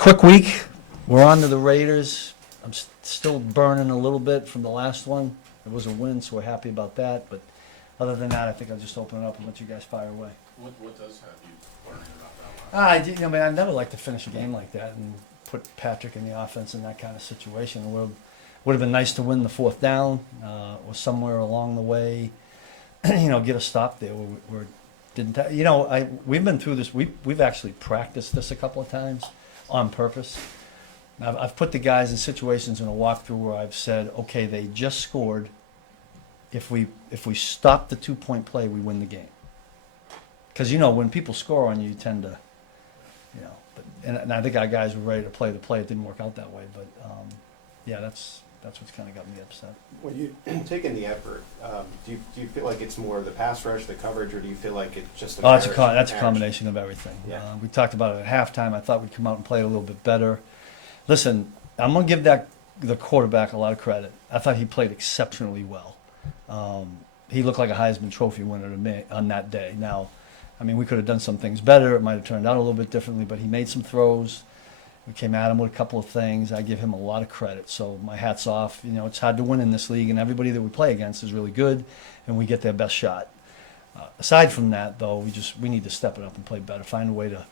quick week. We're on to the Raiders. I'm still burning a little bit from the last one. It was a win, so we're happy about that. But other than that, I think I'll just open it up and let you guys fire away. What does have you burning about that one? I never like to finish a game like that and put Patrick in the offense in that kind of situation. It would have been nice to win the fourth down or somewhere along the way, get a stop there. We've been through this. We've actually practiced this a couple of times on purpose. I've put the guys in situations in a walkthrough where I've said, okay, they just scored. If we stop the 2-point play, we win the game. Because when people score on you, you tend to, and I think our guys were ready to play the play. It didn't work out that way, but that's what's kind of got me upset. When you taking the effort, do you feel like it's more of the pass rush, the coverage, or do you feel like it's just a that's a combination of everything. Yeah. We talked about it at halftime. I thought we'd come out and play a little bit better. Listen, I'm going to give the quarterback a lot of credit. I thought he played exceptionally well. He looked like a Heisman Trophy winner to me on that day. Now, we could have done some things better. It might have turned out a little bit differently, but he made some throws. We came at him with a couple of things. I give him a lot of credit, so my hat's off. It's hard to win in this league, and everybody that we play against is really good, and we get their best shot. Aside from that, though, we need to step it up and play better, find a way to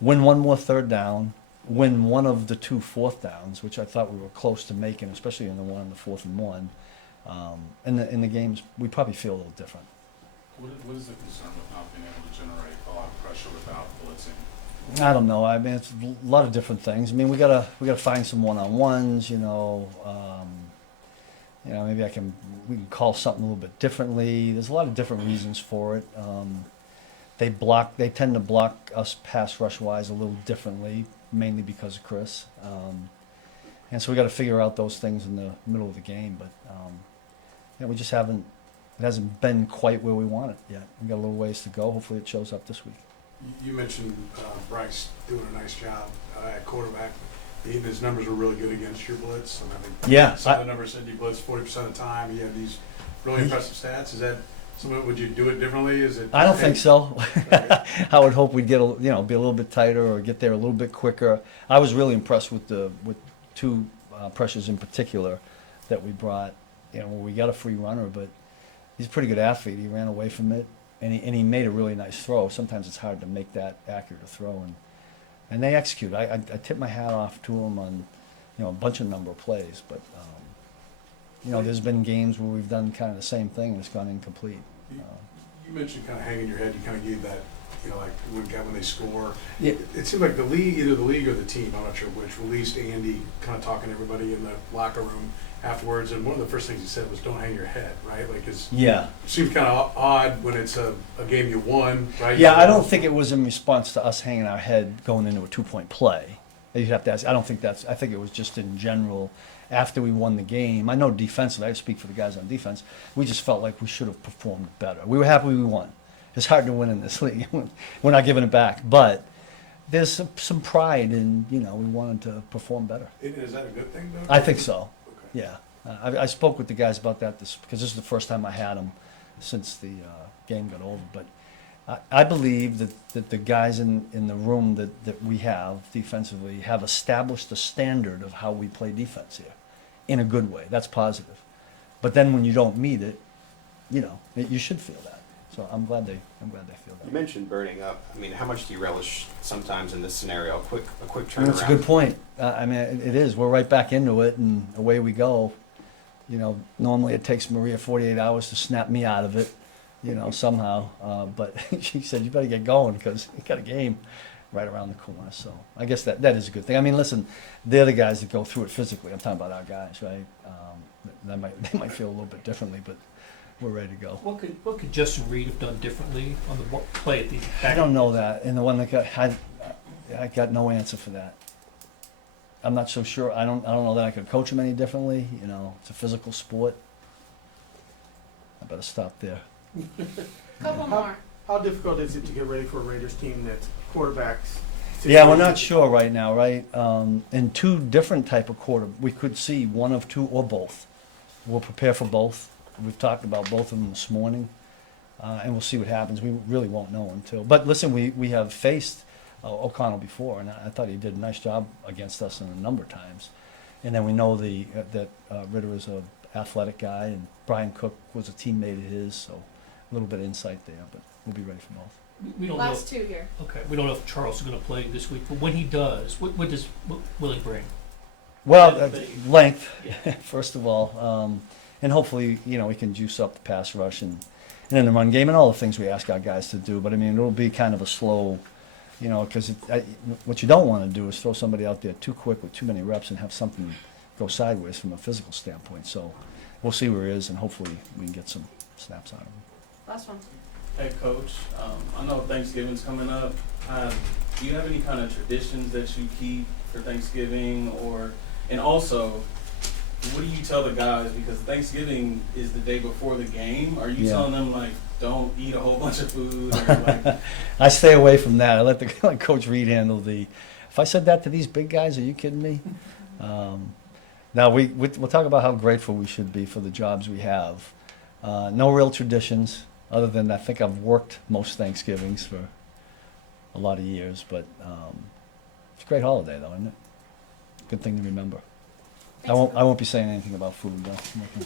win one more third down, win one of the 2 fourth downs, which I thought we were close to making, especially in the one on the 4th and 1. In the games, we probably feel a little different. What is the concern with not being able to generate a lot of pressure without blitzing? I don't know. It's a lot of different things. We gotta find some one-on-ones. Maybe we can call something a little bit differently. There's a lot of different reasons for it. They tend to block us pass rush wise a little differently, mainly because of Chris. And so we got to figure out those things in the middle of the game. But we just haven't. It hasn't been quite where we want it yet. We got a little ways to go. Hopefully, it shows up this week. You mentioned Bryce doing a nice job at quarterback. His numbers were really good against your blitz. I think some of the numbers said you blitzed 40% of the time. You have these really impressive stats. Is that something? Would you do it differently? I don't think so. I would hope we'd get be a little bit tighter or get there a little bit quicker. I was really impressed with 2 pressures in particular that we brought. Where we got a free runner, but he's a pretty good athlete. He ran away from it. And he made a really nice throw. Sometimes it's hard to make that accurate a throw, and they execute. I tip my hat off to them on a bunch of number of plays, but there's been games where we've done kind of the same thing and it's gone incomplete. You mentioned kind of hanging your head. You kind of gave that, like when they score. Yeah. It seemed like either the league or the team, I'm not sure which, released Andy kind of talking to everybody in the locker room afterwards, and one of the first things he said was, "Don't hang your head," right? It seems kind of odd when it's a game you won, right? Yeah, I don't think it was in response to us hanging our head going into a 2-point play. You'd have to ask. I think it was just in general after we won the game. I know defensively, I speak for the guys on defense, we just felt like we should have performed better. We were happy we won. It's hard to win in this league. We're not giving it back, but there's some pride in, we wanted to perform better. Is that a good thing, though? I think so. Okay. Yeah, I spoke with the guys about that because this is the first time I had them since the game got over. But I believe that the guys in the room that we have defensively have established a standard of how we play defense here, in a good way. That's positive. But then when you don't meet it, you should feel that. So I'm glad they feel that. You mentioned burning up. How much do you relish sometimes in this scenario? A quick turnaround. That's a good point. It is. We're right back into it, and away we go. Normally it takes Maria 48 hours to snap me out of it, somehow. But she said, you better get going because you got a game right around the corner. So I guess that is a good thing. Listen, they're the guys that go through it physically. I'm talking about our guys, right? They might feel a little bit differently, but we're ready to go. What could Justin Reed have done differently on the play at the back? I don't know that. And the one that I got no answer for that. I'm not so sure. I don't know that I could coach him any differently. It's a physical sport. I better stop there. Couple more. How difficult is it to get ready for a Raiders team that's quarterbacks? Yeah, we're not sure right now, right? In 2 different type of quarter, we could see one of 2 or both. We'll prepare for both. We've talked about both of them this morning, and we'll see what happens. We really won't know until. But listen, we have faced O'Connell before, and I thought he did a nice job against us in a number of times. And then we know that Ritter is a athletic guy, and Brian Cook was a teammate of his, so a little bit of insight there, but we'll be ready for both. We don't know. Last two here. Okay, we don't know if Charles is going to play this week, but when he does, what will he bring? Well, But he- length, Yeah. first of all, and hopefully, we can juice up the pass rush and in the run game and all the things we ask our guys to do. But I mean, it'll be kind of a slow, because what you don't want to do is throw somebody out there too quick with too many reps and have something go sideways from a physical standpoint. So we'll see where he is, and hopefully we can get some snaps out of him. Last one. Hey, Coach, I know Thanksgiving's coming up. Do you have any kind of traditions that you keep for Thanksgiving, and also, what do you tell the guys? Because Thanksgiving is the day before the game. Are you Yeah. telling them, like, don't eat a whole bunch of food? Or, like, I stay away from that. I let let Coach Reed handle if I said that to these big guys, are you kidding me? Now, we'll talk about how grateful we should be for the jobs we have. No real traditions, other than I think I've worked most Thanksgivings for a lot of years, but it's a great holiday, though, isn't it? Good thing to remember. I won't be saying anything about food, though.